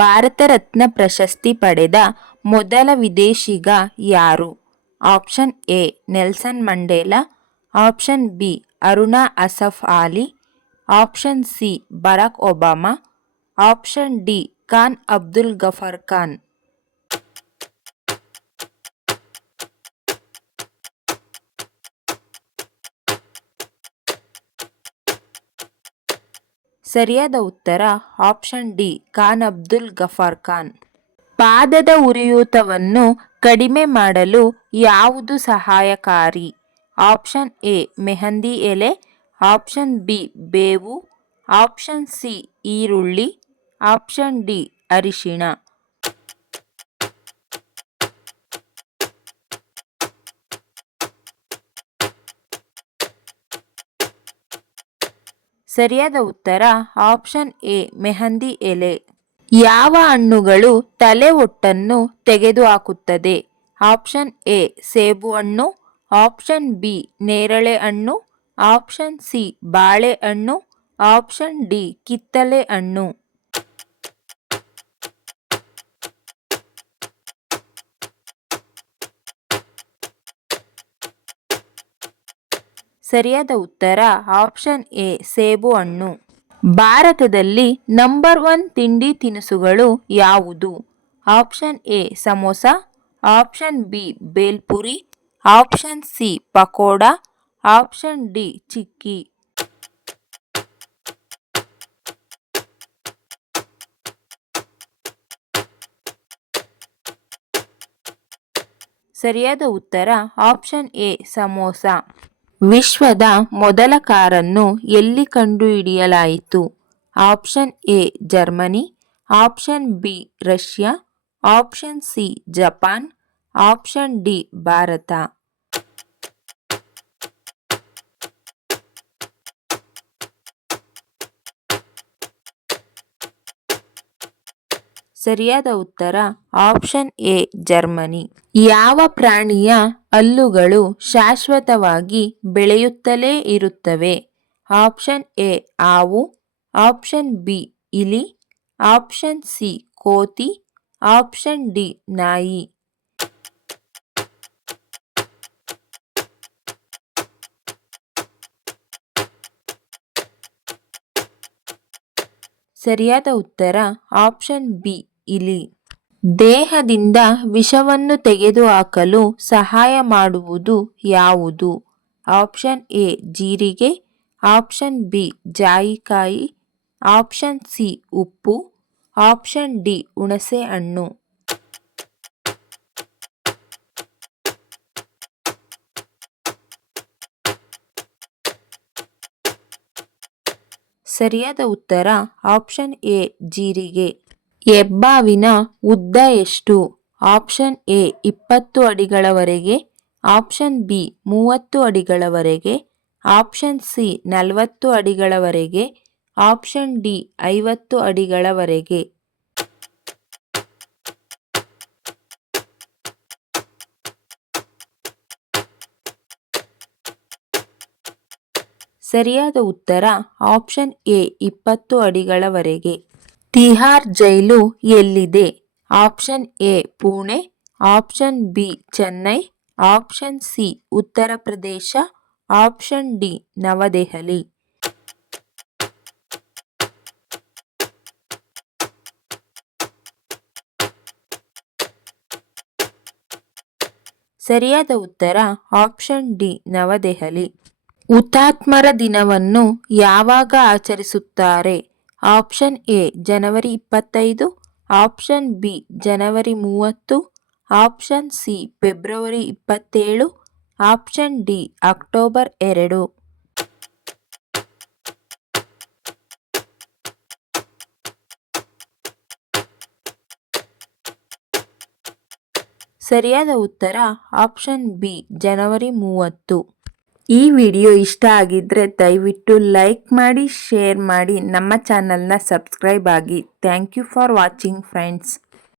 ಭಾರತ ರತ್ನ ಪ್ರಶಸ್ತಿ ಪಡೆದ ಮೊದಲ ವಿದೇಶಿಗ ಯಾರು? Option A Nelson Mandela, option B Aruna Asaf Ali, option C Barack Obama, option D Khan Abdul Ghaffar Khan. ಸರಿಯಾದ ಉತ್ತರ ಆಪ್ಷನ್ ಡಿ ಖಾನ್ ಅಬ್ದುಲ್ ಗಫಾರ್ ಖಾನ್. ಪಾದದ ಉರಿಯೂತವನ್ನು ಕಡಿಮೆ ಮಾಡಲು ಯಾವುದು ಸಹಾಯಕಾರಿ? ಆಪ್ಷನ್ ಎ ಮೆಹಂದಿ ಎಲೆ, ಆಪ್ಷನ್ ಬಿ ಬೇವು, ಆಪ್ಷನ್ ಸಿ ಈರುಳ್ಳಿ, ಆಪ್ಷನ್ ಡಿ ಅರಿಶಿಣ. ಸರಿಯಾದ ಉತ್ತರ ಆಪ್ಷನ್ ಎ ಮೆಹಂದಿ ಎಲೆ. ಯಾವ ಹಣ್ಣುಗಳು ತಲೆ ಹೊಟ್ಟನ್ನು ತೆಗೆದುಹಾಕುತ್ತದೆ? ಆಪ್ಷನ್ ಎ ಸೇಬು ಹಣ್ಣು, ಆಪ್ಷನ್ ಬಿ ನೇರಳೆ ಹಣ್ಣು, ಆಪ್ಷನ್ ಸಿ ಬಾಳೆಹಣ್ಣು, ಆಪ್ಷನ್ ಡಿ ಕಿತ್ತಳೆ ಹಣ್ಣು. ಸರಿಯಾದ ಉತ್ತರ ಆಪ್ಷನ್ ಎ ಸೇಬು ಹಣ್ಣು. ಭಾರತದಲ್ಲಿ ನಂಬರ್ 1 ತಿಂಡಿ ತಿನಿಸುಗಳು ಯಾವುದು? Option A samosa, option B bhelpuri, option C pakora, option D chikki. ಸರಿಯಾದ ಉತ್ತರ ಆಪ್ಷನ್ ಎ ಸಮೋಸಾ. ವಿಶ್ವದ ಮೊದಲ ಕಾರನ್ನು ಎಲ್ಲಿ ಕಂಡುಹಿಡಿಯಲಾಯಿತು? Option A Germany, option B Russia, option C Japan, option D Bharat. ಸರಿಯಾದ ಉತ್ತರ ಆಪ್ಷನ್ ಎ ಜರ್ಮನಿ. ಯಾವ ಪ್ರಾಣಿಯ ಹಲ್ಲುಗಳು ಶಾಶ್ವತವಾಗಿ ಬೆಳೆಯುತ್ತಲೇ ಇರುತ್ತವೆ? ಆಪ್ಷನ್ ಎ ಹಾವು, ಆಪ್ಷನ್ ಬಿ ಇಲಿ, ಆಪ್ಷನ್ ಸಿ ಕೋತಿ, ಆಪ್ಷನ್ ಡಿ ನಾಯಿ. ಸರಿಯಾದ ಉತ್ತರ ಆಪ್ಷನ್ ಬಿ ಇಲಿ. ದೇಹದಿಂದ ವಿಷವನ್ನು ತೆಗೆದುಹಾಕಲು ಸಹಾಯ ಮಾಡುವುದು ಯಾವುದು? ಆಪ್ಷನ್ ಎ ಜೀರಿಗೆ, ಆಪ್ಷನ್ ಬಿ ಜಾಯಿಕಾಯಿ, ಆಪ್ಷನ್ ಸಿ ಉಪ್ಪು, ಆಪ್ಷನ್ ಡಿ ಹುಣಸೆ ಹಣ್ಣು. ಸರಿಯಾದ ಉತ್ತರ ಆಪ್ಷನ್ ಎ ಜೀರಿಗೆ. ಹೆಬ್ಬಾವಿನ ಉದ್ದ ಎಷ್ಟು? ಆಪ್ಷನ್ ಎ 20 ಅಡಿಗಳವರೆಗೆ, ಆಪ್ಷನ್ ಬಿ 30 ಅಡಿಗಳವರೆಗೆ, ಆಪ್ಷನ್ ಸಿ 40 ಅಡಿಗಳವರೆಗೆ, ಆಪ್ಷನ್ ಡಿ 50 ಅಡಿಗಳವರೆಗೆ. ಸರಿಯಾದ ಉತ್ತರ ಆಪ್ಷನ್ ಎ 20 ಅಡಿಗಳವರೆಗೆ. ತಿಹಾರ್ ಜೈಲು ಎಲ್ಲಿದೆ? Option A Pune, option B Chennai, option C Uttar Pradesh, option D ನವದೆಹಲಿ. ಸರಿಯಾದ ಉತ್ತರ ಆಪ್ಷನ್ ಡಿ ನವದೆಹಲಿ. ಹುತಾತ್ಮರ ದಿನವನ್ನು ಯಾವಾಗ ಆಚರಿಸುತ್ತಾರೆ? Option A January 25, option B January 30, option C February 27, option D October 2. ಸರಿಯಾದ ಉತ್ತರ ಆಪ್ಷನ್ ಬಿ ಜನವರಿ 30. ಈ ವಿಡಿಯೋ ಇಷ್ಟ ಆಗಿದ್ರೆ ದಯವಿಟ್ಟು ಲೈಕ್ ಮಾಡಿ, ಶೇರ್ ಮಾಡಿ, ನಮ್ಮ ಚಾನಲ್ನ ಸಬ್ಸ್ಕ್ರೈಬ್ ಆಗಿ. Thank you for watching friends.